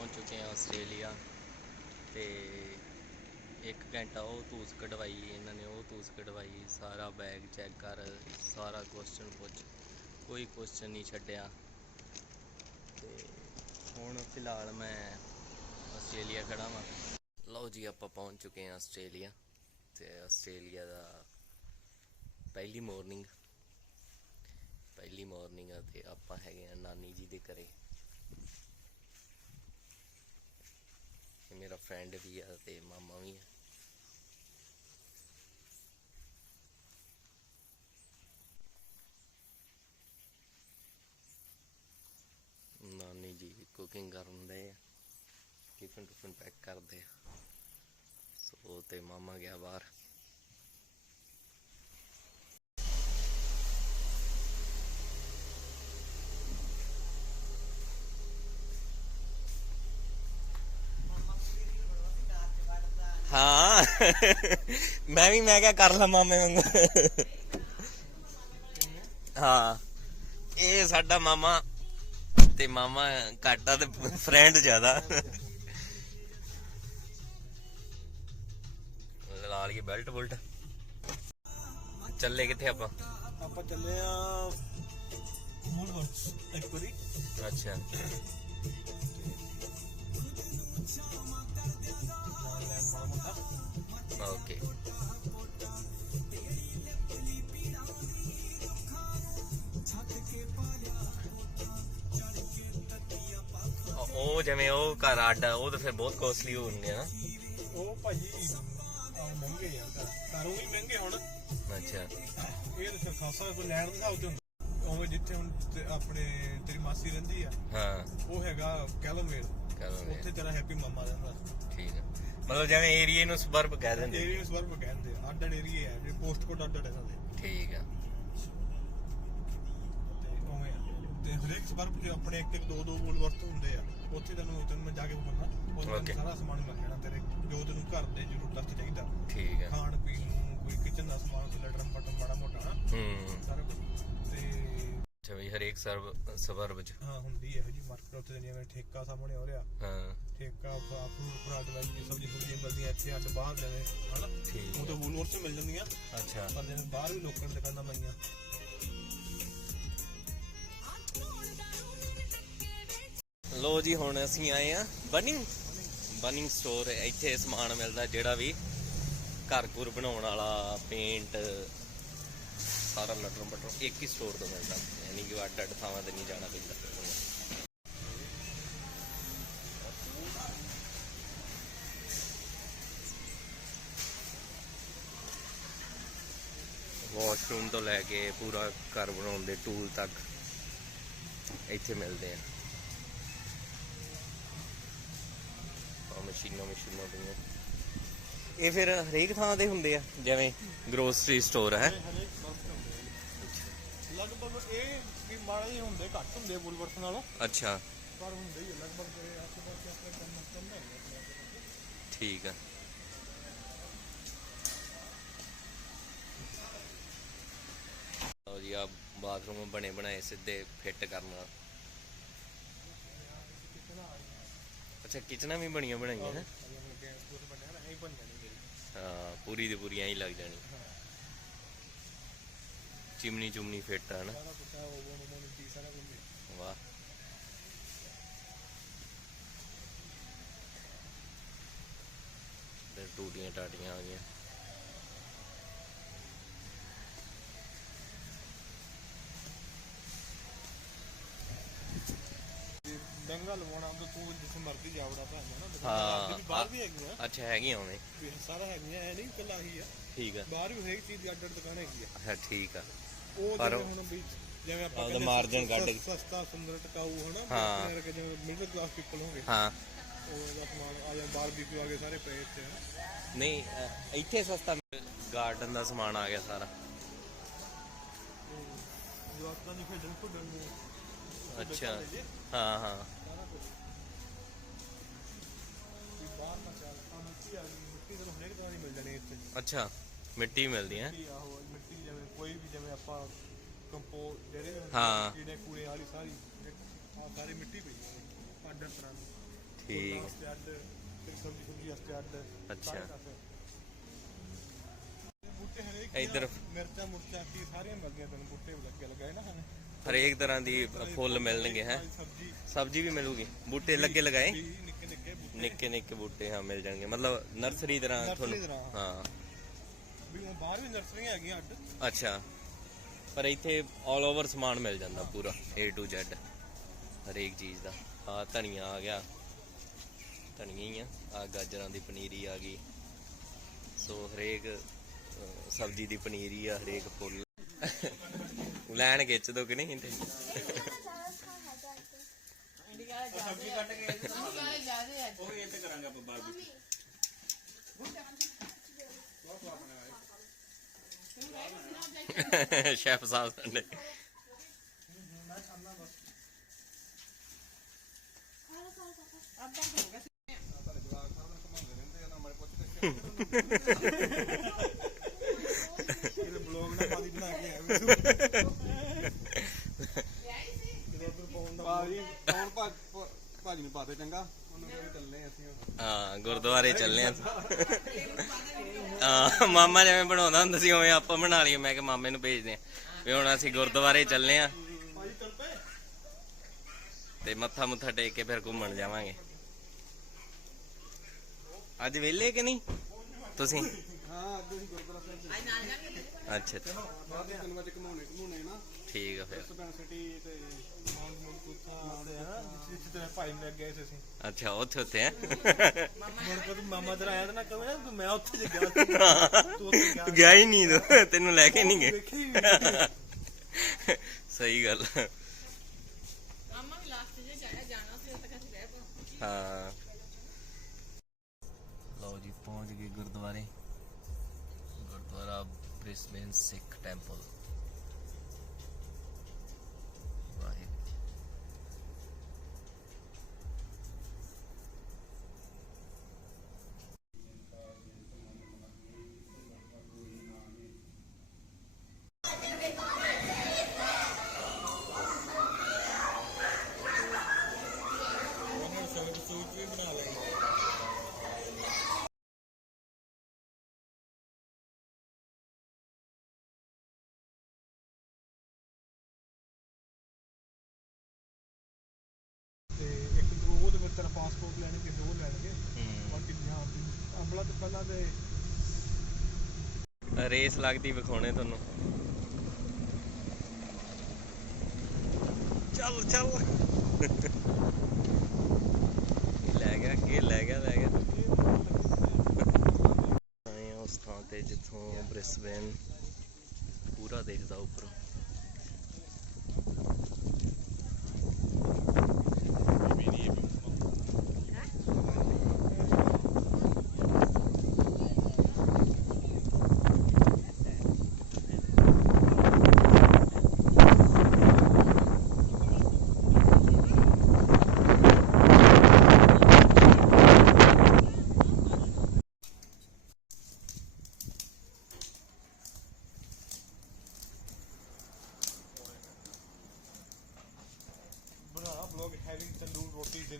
ਪਹੁੰਚ ਚੁੱਕੇ ਹਾਂ ਆਸਟ੍ਰੇਲੀਆ ਤੇ 1 ਘੰਟਾ ਉਹ ਤੂਸ ਕਢਵਾਈ, ਇਹਨਾਂ ਨੇ ਉਹ ਤੂਸ ਕਢਵਾਈ, ਸਾਰਾ ਬੈਗ ਚੈੱਕ ਕਰ, ਸਾਰਾ ਕੁਐਸਚਨ ਪੁੱਛ, ਕੋਈ ਕੁਐਸਚਨ ਨਹੀਂ ਛੱਡਿਆ। ਤੇ ਹੁਣ ਫਿਲਹਾਲ ਮੈਂ ਆਸਟ੍ਰੇਲੀਆ ਖੜਾ ਵਾਂ। ਲਓ ਜੀ, ਆਪਾਂ ਪਹੁੰਚ ਚੁੱਕੇ ਹਾਂ ਆਸਟ੍ਰੇਲੀਆ ਤੇ ਆਸਟ੍ਰੇਲੀਆ ਦਾ ਪਹਿਲੀ ਮਾਰਨਿੰਗ ਪਹਿਲੀ ਮਾਰਨਿੰਗ ਆ ਤੇ ਆਪਾਂ ਹੈਗੇ ਆ ਨਾਨੀ ਜੀ ਦੇ ਘਰੇ ਇਹ ਮੇਰਾ ਫਰੈਂਡ ਵੀ ਆ ਤੇ ਮਾਮਾ ਵੀ ਆ। ਨਾਨੀ ਜੀ ਕੁਕਿੰਗ ਕਰਨ ਦੇ ਆ ਟਿਫਨ ਟਿਫਨ ਪੈਕ ਕਰਦੇ ਆ। ਸੋ ਤੇ ਮਾਮਾ ਗਿਆ ਬਾਹਰ ਹਾਂ ਮੈਂ ਵੀ ਮੈਂ ਕਿਹਾ ਕਰ ਲਾ ਮਾਮੇ ਵਾਂਗੂ। ਹਾਂ। ਇਹ ਸਾਡਾ ਮਾਮਾ ਤੇ ਮਾਮਾ ਘਾਟਾ ਤੇ ਫਰੈਂਡ ਜ਼ਿਆਦਾ। ਲਾ ਲਈਏ ਬੈਲਟ ਬੁਲਟ। ਚੱਲੇ ਕਿੱਥੇ ਆਪਾਂ? ਆਪਾਂ ਚੱਲੇ ਆ। ਮੂਲ ਇੱਕ ਵਾਰੀ ਅੱਛਾ। ਉਹ ਜਿਵੇਂ ਉਹ ਘਰ ਉਹ ਤਾਂ ਫਿਰ ਬਹੁਤ ਕੋਸਟਲੀ ਹੋਣਗੇ ਨਾ। ਉਹ ਭਾਜੀ ਮਹਿੰਗੇ ਆ ਘਰ। ਘਰੋਂ ਵੀ ਮਹਿੰਗੇ ਹੁਣ। ਅੱਛਾ। ਇਹ ਤਾਂ ਫਿਰ ਖਾਸਾ ਕੋਈ ਲੈਣ ਦੇ ਹੁੰਦਾ ਉਵੇਂ ਜਿੱਥੇ ਹੁਣ ਤੇ ਆਪਣੇ ਤੇਰੀ ਮਾਸੀ ਰਹਿੰਦੀ ਆ ਹਾਂ। ਉਹ ਹੈਗਾ ਕੈਲੋਮੇਰ। ਉੱਥੇ ਤੇਰਾ ਹੈਪੀ ਮਾਮਾ ਰਹਿੰਦਾ। ਠੀਕ ਹੈ ਮਤਲਬ ਜਿਵੇਂ ਏਰੀਏ ਨੂੰ ਸਬਰਬ ਕਹਿ ਦਿੰਦੇ ਏਰੀਆ ਸਵਰਬ ਕਹਿੰਦੇ ਆ। ਅੱਡ ਏਰੀਆ ਹੈ ਜਿਹੜੇ ਪੋਸਟ ਕੋਡ ਅੱਡ ਅੱਡ ਹੈ ਸਾਡੇ। ਠੀਕ ਆ। ਤੇ ਉਵੇਂ ਆ। ਤੇ ਹਰੇਕ ਸਵਰਬ 'ਚ ਆਪਣੇ ਇੱਕ ਇੱਕ ਦੋ ਦੋ ਬੋਲ ਵਰਤ ਹੁੰਦੇ ਆ। ਉੱਥੇ ਤੈਨੂੰ ਤੈਨੂੰ ਮੈਂ ਜਾ ਕੇ ਬੋਲਣਾ Okay. ਵਿੱਚ ਸਾਰਾ ਸਮਾਨ ਮਿਲ ਜਾਣਾ ਤੇਰੇ। ਜੋ ਤੈਨੂੰ ਘਰ ਦੇ ਜ਼ਰੂਰਤ ਵਾਸਤੇ ਚਾਹੀਦਾ। ਠੀਕ ਆ। ਖਾਣ ਪੀਣ ਨੂੰ ਕੋਈ ਕਿਚਨ ਦਾ ਸਮਾਨ ਕੋਈ ਲਟਰਮ ਪਟਮ ਮਾੜਾ ਮੋਟਾ ਨਾ ਹੂੰ। ਸਾਰਾ ਕੁਝ ਤੇ ਅੱਛਾ ਵੀ ਹਰੇਕ ਸਰਬ ਸਬਰਬ ਚ। ਹਾਂ ਹੁੰਦੀ ਇਹੋ ਜੀ ਮਾਰਕੀਟ ਉੱਥੇ ਜਿਵੇਂ ਠੇਕਾ ਸਾਹਮਣੇ ਹੋ ਰਿਹਾ। ਹਾਂ। ਠੇਕਾ ਫਰੂਟ ਫਰਾਟ ਵੈਜੀ ਸਬਜ਼ੀ ਸੁਬਜ਼ੀ ਮਿਲਦੀਆਂ ਇੱਥੇ ਅੱਡ ਬਾਹਰ ਜਿਵੇਂ ਹਨਾ? ਠੀਕ ਉਹ ਤਾਂ ਵੂਲਵਰ ਚ ਮਿਲ ਜਾਂਦੀਆਂ। ਅੱਛਾ। ਪਰ ਜਿਵੇਂ ਬਾਹਰ ਵੀ ਲੋਕਾਂ ਨੇ ਦੁਕਾਨਾਂ ਪਾਈਆਂ ਲੋ ਜੀ ਹੁਣ ਅਸੀਂ ਆਏ ਆ ਬਨਿੰਗ ਬਨਿੰਗ ਸਟੋਰ ਇੱਥੇ ਸਮਾਨ ਮਿਲਦਾ ਜਿਹੜਾ ਵੀ ਘਰ ਘੁਰ ਬਣਾਉਣ ਵਾਲਾ ਪੇਂਟ ਸਾਰਾ ਲਟਰ ਬਟਰ ਇੱਕ ਹੀ ਸਟੋਰ ਤੋਂ ਮਿਲਦਾ। ਯਾਨੀ ਕਿ ਅੱਡ ਅੱਡ ਥਾਵਾਂ ਤੇ ਨਹੀਂ ਜਾਣਾ ਪੈਂਦਾ। ਵਾਸ਼ਰੂਮ ਤੋਂ ਲੈ ਕੇ ਪੂਰਾ ਘਰ ਬਣਾਉਣ ਦੇ ਟੂਲ ਤੱਕ ਇੱਥੇ ਮਿਲਦੇ ਆ। ਆ ਮਸ਼ੀਨਾਂ ਮਸ਼ੀਨਾਂ ਪਈਆਂ। ਇਹ ਫਿਰ ਹਰੇਕ ਥਾਂ ਤੇ ਹੁੰਦੇ ਆ? ਜਿਵੇਂ ਗਰੋਸਰੀ ਸਟੋਰ ਹੈ। ਲਗਭਗ ਇਹ ਵੀ ਮਾੜੇ ਜਿਹੇ ਹੁੰਦੇ ਘੱਟ ਹੁੰਦੇ ਵੂਲਵਰਸ ਨਾਲੋਂ। ਅੱਛਾ। ਪਰ ਹੁੰਦੇ ਹੀ ਆ, ਲਗਭਗ ਇਹ ਆਸੇ ਪਾਸੇ ਆਪਣੇ ਕੰਮ ਕੰਮ ਹੈ ਠੀਕ ਆ। ਲਓ ਜੀ ਆ ਬਾਥਰੂਮ ਬਣੇ ਬਣਾਏ ਸਿੱਧੇ ਫਿੱਟ ਕਰਨਾ ਅੱਛਾ ਕਿਚਨਾਂ ਵੀ ਬਣੀਆਂ ਬਣਾਈਆਂ ਹੈ ਗੈਸ ਗੂਸ ਬਣਿਆ ਨਾ ਇਹ ਬਣ ਜਾਣੀ ਮੇਰੀ। ਹਾਂ ਪੂਰੀ ਦੀ ਪੂਰੀ ਐਂ ਹੀ ਲੱਗ ਜਾਣੀ। ਚਿਮਨੀ ਚੁਮਨੀ ਫਿੱਟ ਆ ਨਾ। ਸਾਰਾ ਕੁਝ ਹੈ ਉਹ ਉਹ ਉਹ ਟੀ ਸਾਰਾ ਕੁਝ ਵਾਹ। ਤੇ ਟੂਟੀਆਂ ਟਾਟੀਆਂ ਆ ਗਈਆਂ। ਡੰਗਾ ਲਵਾਉਣਾ ਤਾਂ ਤੂੰ ਜਿੱਥੇ ਮਰਜ਼ੀ ਜਾਵੜਾ ਭਾਵੇਂ ਨਾ ਹਾਂ, ਬਾਹਰ ਵੀ ਹੈਗੀਆਂ। ਅੱਛਾ ਹੈਗੀਆਂ ਉਹਨੇ ਸਾਰਾ ਹੈਗੀਆਂ ਐ ਨਹੀਂ ਇਕੱਲਾ ਹੀ ਆ। ਠੀਕ ਆ। ਬਾਹਰ ਵੀ ਹਰੇਕ ਚੀਜ਼ ਦੀ ਅੱਡ ਅੱਡ ਦੁਕਾਨ ਹੈਗੀ ਆ। ਅੱਛਾ ਠੀਕ ਆ। ਉਹ ਪਰ ਜਿਵੇਂ ਹੁਣ ਵੀ ਜਿਵੇਂ ਆਪਾਂ ਕਹਿੰਦੇ margin ਸਸਤਾ- ਕੱਢ ਕੇ। ਸਸਤਾ ਸੁੰਦਰ ਟਿਕਾਊ ਹਨਾ? ਹਾਂ। ਆਪਣੇ ਵਰਗੇ ਜਿਵੇਂ ਮਿਡਲ ਕਲਾਸ ਪੀਪਲ ਹੋਗੇ ਹਾਂ। ਉਹ ਦਾ ਸਮਾਨ ਆ ਜਾਂ ਬਾਰਬੀਕਿਊ ਆ ਗਏ ਸਾਰੇ ਪਏ ਇੱਥੇ ਹਨਾ? ਨਹੀਂ ਅ, ਇੱਥੇ ਸਸਤਾ ਗਾਰਡਨ ਦਾ ਸਮਾਨ ਆ ਗਿਆ ਸਾਰਾ। ਜਵਾਕਾਂ ਦੀ ਖੇਡਣ ਖੁੱਡਣ ਨੂੰ ਅੱਛਾ। ਹਾਂ ਹਾਂ। ਸਾਰਾ ਕੁਝ ਵੀ ਬਾਹਰ ਨਾ ਚੱਲ ਆ ਮਿੱਟੀ ਆ ਗਈ ਮਿੱਟੀ ਤਾਂ ਹਰੇਕ ਤਰ੍ਹਾਂ ਦੀ ਮਿਲ ਜਾਣੀ ਇੱਥੇ। ਅੱਛਾ ਮਿੱਟੀ ਮਿਲਦੀ ਹੈ। ਆਹੋ ਕੋਈ ਵੀ ਜਿਵੇਂ ਆਪਾਂ ਕੰਪੋ ਜਿਹੜੇ ਹੁੰਦੇ ਹਾਂ। ਕੀੜੇ ਕੂੜੇ ਵਾਲੀ ਸਾਰੀ ਆ ਸਾਰੀ ਮਿੱਟੀ ਪਈ ਹੈ ਅੱਡ ਤਰ੍ਹਾਂ ਦੀ ਠੀਕ। ਵਾਸਤੇ ਅੱਡ ਤੇ ਸਬਜ਼ੀ ਸੁਬਜ਼ੀ ਵਾਸਤੇ ਅੱਡ ਅੱਛਾ। ਸਾਰੇ ਪਾਸੇ। ਇਹ ਬੂਟੇ ਹਰੇਕ ਇੱਧਰ- ਮਿਰਚਾਂ ਮੁਰਚਾਂ ਕੀ ਸਾਰੀਆਂ ਲੱਗੀਆਂ ਤੈਨੂੰ ਬੂਟੇ ਵੀ ਲੱਗੇ ਲਗਾਏ ਨਾ ਹਨ ਹਰੇਕ ਤਰ੍ਹਾਂ ਦੀ ਫੁੱਲ ਮਿਲਣਗੇ ਹੈ ਸਬਜ਼ੀ ਸਬਜ਼ੀ ਵੀ ਮਿਲੂਗੀ ਬੂਟੇ ਲੱਗੇ ਲਗਾਏ ਵੀ ਨਿੱਕੇ ਨਿੱਕੇ ਬੂਟੇ ਨਿੱਕੇ ਨਿੱਕੇ ਬੂਟੇ ਹਾਂ ਮਿਲ ਜਾਣਗੇ ਮਤਲਬ ਨਰਸਰੀ ਤਰ੍ਹਾਂ ਨਰਸਰੀ ਤੁਹਾਨੂੰ। ਹਾਂ ਵੀ ਹੁਣ ਬਾਹਰ ਵੀ ਨਰਸਰੀਆਂ ਹੈਗੀਆਂ ਅੱਡ। ਅੱਛਾ। ਪਰ ਇੱਥੇ 올 ਓਵਰ ਸਮਾਨ ਮਿਲ ਜਾਂਦਾ ਪੂਰਾ A to Z ਹਰੇਕ ਚੀਜ਼ ਦਾ। ਆ ਧਨੀਆ ਆ ਗਿਆ। ਧਨੀਆ ਹੀ ਆ। ਆ ਗਾਜਰਾਂ ਦੀ ਪਨੀਰੀ ਆ ਗਈ। ਸੋ ਹਰੇਕ ਸਬਜ਼ੀ ਦੀ ਪਨੀਰੀ ਆ ਹਰੇਕ ਫੁੱਲ। ਲੈਣ ਖਿੱਚ ਦੋ ਕਿ ਨਹੀਂ ਤੇ ਸ਼ੈਫ ਸਾਹਿਬ ਸਾਡੇ ਇਹ ਬਲੌਗ ਨਾ ਬਾਦੀ ਬਣਾ ਕੇ ਆਇਆ ਭਾਜੀ ਕੌਣ ਭਾਜੀ ਨੂੰ ਪਾਤੇ ਚੰਗਾ ਉਹਨੂੰ ਕਹਿੰਦੇ ਚੱਲਨੇ ਅਸੀਂ ਹਾਂ ਗੁਰਦੁਆਰੇ ਚੱਲੇ ਆ। ਹਾਂ ਮਾਮਾ ਜਿਵੇਂ ਬਣਾਉਂਦਾ ਹੁੰਦਾ ਸੀ ਉਵੇਂ ਆਪਾਂ ਬਣਾ ਲਈਏ। ਮੈਂ ਕਿ ਮਾਮੇ ਨੂੰ ਭੇਜਦੇ ਆ ਵੀ ਹੁਣ ਅਸੀਂ ਗੁਰਦੁਆਰੇ ਚੱਲੇ ਆ ਤੇ ਮੱਥਾ ਮੁੱਥਾ ਟੇਕ ਕੇ ਫਿਰ ਘੁੰਮਣ ਜਾਵਾਂਗੇ। ਅੱਜ ਵਿਹਲੇ ਕਿ ਨਹੀਂ? ਤੁਸੀਂ? ਹਾਂ ਅੱਜ ਅਸੀਂ ਗੁਰਦੁਆਰਾ ਸਾਹਿਬ ਅੱਛਾ ਅੱਛਾ ਠੀਕ ਆ ਫਿਰ। ਤੇ ਭਾਈ ਨੇ ਗਏ ਸੀ ਅਸੀਂ? ਅੱਛਾ ਉੱਥੇ ਉੱਥੇ ਹੈ। ਹੁਣ ਕਦੋਂ ਮਾਮਾ ਦਰ ਆਇਆ ਤਾਂ ਨਾ ਕਹੇ ਮੈਂ ਉੱਥੇ ਜੇ ਗਿਆ ਤੂੰ ਉੱਥੇ ਗਿਆ ਤੂੰ ਗਿਆ ਹੀ ਨਹੀਂ ਤੂੰ, ਤੈਨੂੰ ਲੈ ਕੇ ਨਹੀਂ ਗਏ। ਨਹੀਂ। ਸਹੀ ਗੱਲ। ਅਮਾ ਵੀ ਲਾਸਟ ਜੇ ਜਾਇਆ ਜਾਣਾ ਸੀ ਤਾਂ ਕਹਿੰਦੇ ਰਹਿ ਪਾ। ਹਾਂ। ਲਓ ਜੀ ਪਹੁੰਚ ਗਏ ਗੁਰਦੁਆਰੇ। Gurdwara Brisbane Sikh temple. ਪਹਿਲਾਂ ਤੇ ਰੇਸ ਲੱਗਦੀ ਵਿਖਾਉਣੇ ਤੁਹਾਨੂੰ। ਚੱਲ ਚੱਲ। ਲੈ ਗਿਆ ਅੱਗੇ, ਲੈ ਗਿਆ ਲੈ ਗਿਆ। ਆਏ ਉਸ ਥਾਂ ਤੇ ਜਿੱਥੋਂ ਬ੍ਰਿਸਬੇਨ ਪੂਰਾ ਦਿਖਦਾ ਉੱਪਰੋਂ। ਬਣਾ ਬਲੌਗ ਹੈਵਿੰਗ ਤੰਦੂਰ ਰੋਟੀਜ਼